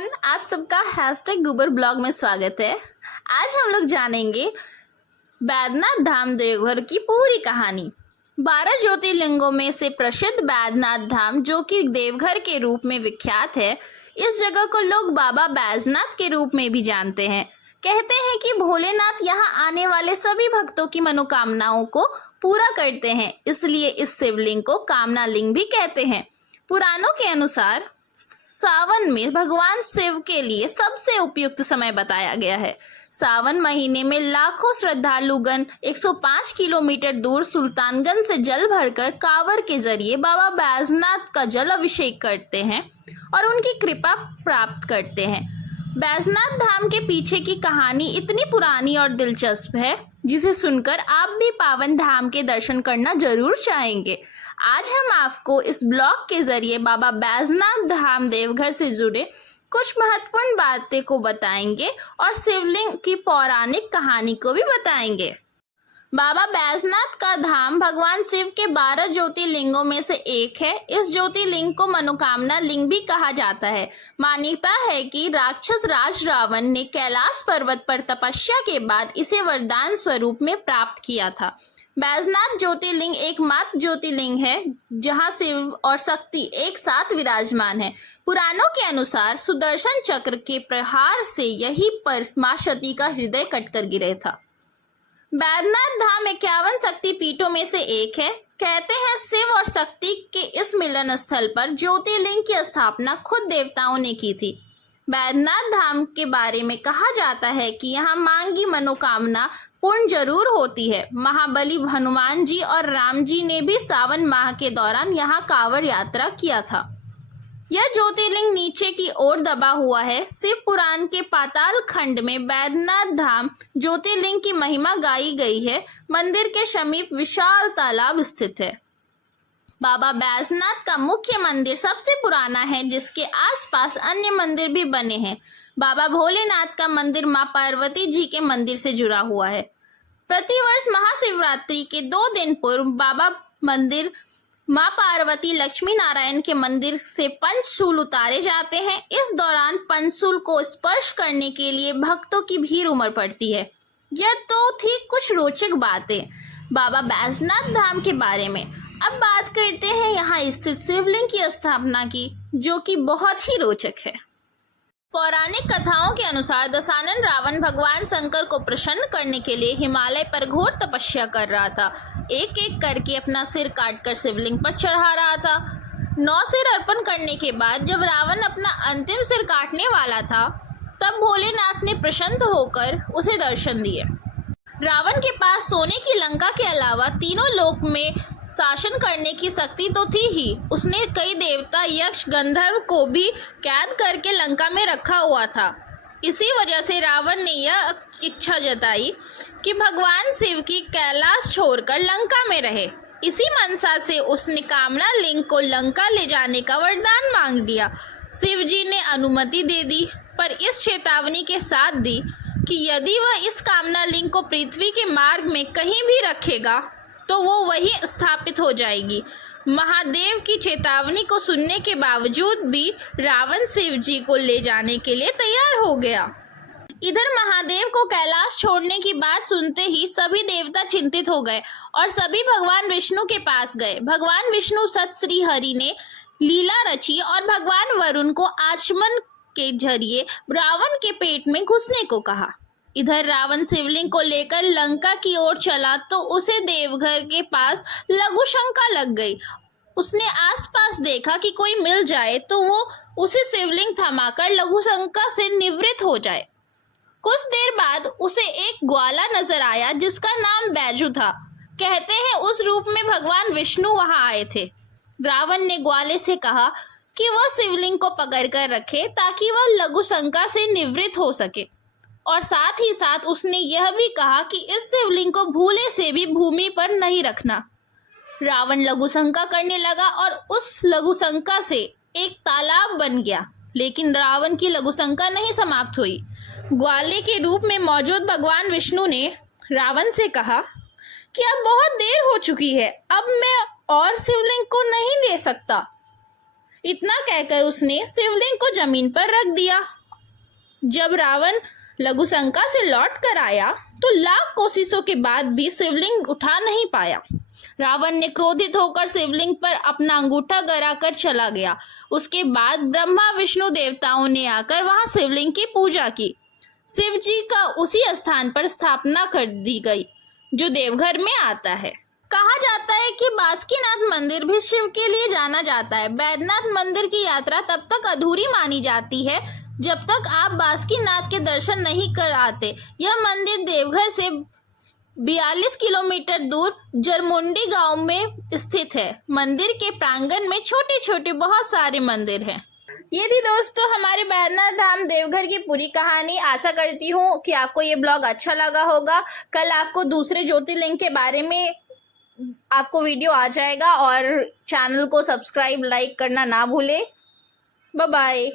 Everyone, आप सबका hashtag गुबर blog में स्वागत है। आज हम लोग जानेंगे बैद्यनाथ धाम देवघर की पूरी कहानी। 12 ज्योतिर्लिंगों में से प्रसिद्ध बैद्यनाथ धाम, जो कि देवघर के रूप में विख्यात है, इस जगह को लोग बाबा बैजनाथ के रूप में भी जानते हैं। कहते हैं कि भोलेनाथ यहाँ आने वाले सभी भक्तों की मनोकामनाओं को पूरा करते हैं, इसलिए इस शिवलिंग को कामना लिंग भी कहते हैं। पुराणों के अनुसार सावन में भगवान शिव के लिए सबसे उपयुक्त समय बताया गया है। सावन महीने में लाखों श्रद्धालुगण 105 किलोमीटर दूर सुल्तानगंज से जल भरकर कांवड़ के जरिए बाबा बैजनाथ का जल अभिषेक करते हैं और उनकी कृपा प्राप्त करते हैं। बैजनाथ धाम के पीछे की कहानी इतनी पुरानी और दिलचस्प है, जिसे सुनकर आप भी पावन धाम के दर्शन करना जरूर चाहेंगे। आज हम आपको इस ब्लॉग के जरिए बाबा बैजनाथ धाम देवघर से जुड़े कुछ महत्वपूर्ण बातें को बताएंगे और शिवलिंग की पौराणिक कहानी को भी बताएंगे। बाबा बैजनाथ का धाम भगवान शिव के 12 ज्योतिर्लिंगों में से एक है। इस ज्योतिर्लिंग को मनोकामना लिंग भी कहा जाता है। मान्यता है कि राक्षस राज रावण ने कैलाश पर्वत पर तपस्या के बाद इसे वरदान स्वरूप में प्राप्त किया था। बैजनाथ ज्योतिर्लिंग एकमात्र ज्योतिर्लिंग है जहां शिव और शक्ति एक साथ विराजमान है। पुराणों के अनुसार सुदर्शन चक्र के प्रहार से यही पर मां सती का हृदय कटकर गिरे था। बैजनाथ धाम 51 शक्ति पीठों में से एक है। कहते हैं शिव और शक्ति के इस मिलन स्थल पर ज्योतिर्लिंग की स्थापना खुद देवताओं ने की थी। बैजनाथ धाम के बारे में कहा जाता है कि यहाँ मांगी मनोकामना पूर्ण जरूर होती है। महाबली हनुमान जी और राम जी ने भी सावन माह के दौरान यहाँ कांवड़ यात्रा किया था। यह ज्योतिर्लिंग नीचे की ओर दबा हुआ है। शिव पुराण के पाताल खंड में बैजनाथ धाम ज्योतिर्लिंग की महिमा गाई गई है। मंदिर के समीप विशाल तालाब स्थित है। बाबा बैजनाथ का मुख्य मंदिर सबसे पुराना है, जिसके आसपास अन्य मंदिर भी बने हैं। बाबा भोलेनाथ का मंदिर मां पार्वती जी के मंदिर से जुड़ा हुआ है। प्रतिवर्ष महाशिवरात्रि के 2 दिन पूर्व बाबा मंदिर मां पार्वती लक्ष्मी नारायण के मंदिर से पंचशूल उतारे जाते हैं। इस दौरान पंचशूल को स्पर्श करने के लिए भक्तों की भीड़ उमड़ पड़ती है। यह तो थी कुछ रोचक बातें बाबा बैजनाथ धाम के बारे में। अब बात करते हैं यहाँ स्थित शिवलिंग की स्थापना की, जो कि बहुत ही रोचक है। पौराणिक कथाओं के अनुसार दशानन रावण भगवान शंकर को प्रसन्न करने के लिए हिमालय पर घोर तपस्या कर रहा था। एक एक करके अपना सिर काटकर शिवलिंग पर चढ़ा रहा था। 9 सिर अर्पण करने के बाद जब रावण अपना अंतिम सिर काटने वाला था, तब भोलेनाथ ने प्रसन्न होकर उसे दर्शन दिए। रावण के पास सोने की लंका के अलावा तीनों लोक में शासन करने की शक्ति तो थी ही। उसने कई देवता, यक्ष, गंधर्व को भी कैद करके लंका में रखा हुआ था। इसी वजह से रावण ने यह इच्छा जताई कि भगवान शिव की कैलाश छोड़कर लंका में रहे। इसी मनसा से उसने कामना लिंग को लंका ले जाने का वरदान मांग लिया। शिव जी ने अनुमति दे दी, पर इस चेतावनी के साथ दी कि यदि वह इस कामना लिंग को पृथ्वी के मार्ग में कहीं भी रखेगा तो वो वही स्थापित हो जाएगी। महादेव की चेतावनी को सुनने के बावजूद भी रावण शिव जी को ले जाने के लिए तैयार हो गया। इधर महादेव को कैलाश छोड़ने की बात सुनते ही सभी देवता चिंतित हो गए और सभी भगवान विष्णु के पास गए। भगवान विष्णु सत श्री हरि ने लीला रची और भगवान वरुण को आचमन के जरिए रावण के पेट में घुसने को कहा। इधर रावण शिवलिंग को लेकर लंका की ओर चला तो उसे देवघर के पास लघु शंका लग गई। उसने आसपास देखा कि कोई मिल जाए तो वो उसे शिवलिंग थमाकर लघु शंका से निवृत्त हो जाए। कुछ देर बाद उसे एक ग्वाला नजर आया, जिसका नाम बैजू था। कहते हैं उस रूप में भगवान विष्णु वहां आए थे। रावण ने ग्वाले से कहा कि वह शिवलिंग को पकड़कर रखे ताकि वह लघु शंका से निवृत्त हो सके, और साथ ही साथ उसने यह भी कहा कि इस शिवलिंग को भूले से भी भूमि पर नहीं रखना। रावण लघु शंका करने लगा और उस लघु शंका से एक तालाब बन गया, लेकिन रावण की लघु शंका नहीं समाप्त हुई। ग्वाले के रूप में मौजूद भगवान विष्णु ने रावण से कहा कि अब बहुत देर हो चुकी है, अब मैं और शिवलिंग को नहीं ले सकता। इतना कहकर उसने शिवलिंग को जमीन पर रख दिया। जब रावण लघुशंका से लौट कर आया तो लाख कोशिशों के बाद भी शिवलिंग उठा नहीं पाया। रावण ने क्रोधित होकर शिवलिंग पर अपना अंगूठा गराकर चला गया। उसके बाद ब्रह्मा विष्णु देवताओं ने आकर वहां शिवलिंग की पूजा की। शिव जी का उसी स्थान पर स्थापना कर दी गई जो देवघर में आता है। कहा जाता है कि बासुकीनाथ मंदिर भी शिव के लिए जाना जाता है। बैद्यनाथ मंदिर की यात्रा तब तक अधूरी मानी जाती है जब तक आप बासुकीनाथ के दर्शन नहीं कर आते। यह मंदिर देवघर से 42 किलोमीटर दूर जरमुंडी गांव में स्थित है। मंदिर के प्रांगण में छोटे छोटे बहुत सारे मंदिर हैं। ये थी दोस्तों हमारे बैद्यनाथ धाम देवघर की पूरी कहानी। आशा करती हूँ कि आपको ये ब्लॉग अच्छा लगा होगा। कल आपको दूसरे ज्योतिर्लिंग के बारे में आपको वीडियो आ जाएगा और चैनल को सब्सक्राइब लाइक करना ना भूले। Bye bye.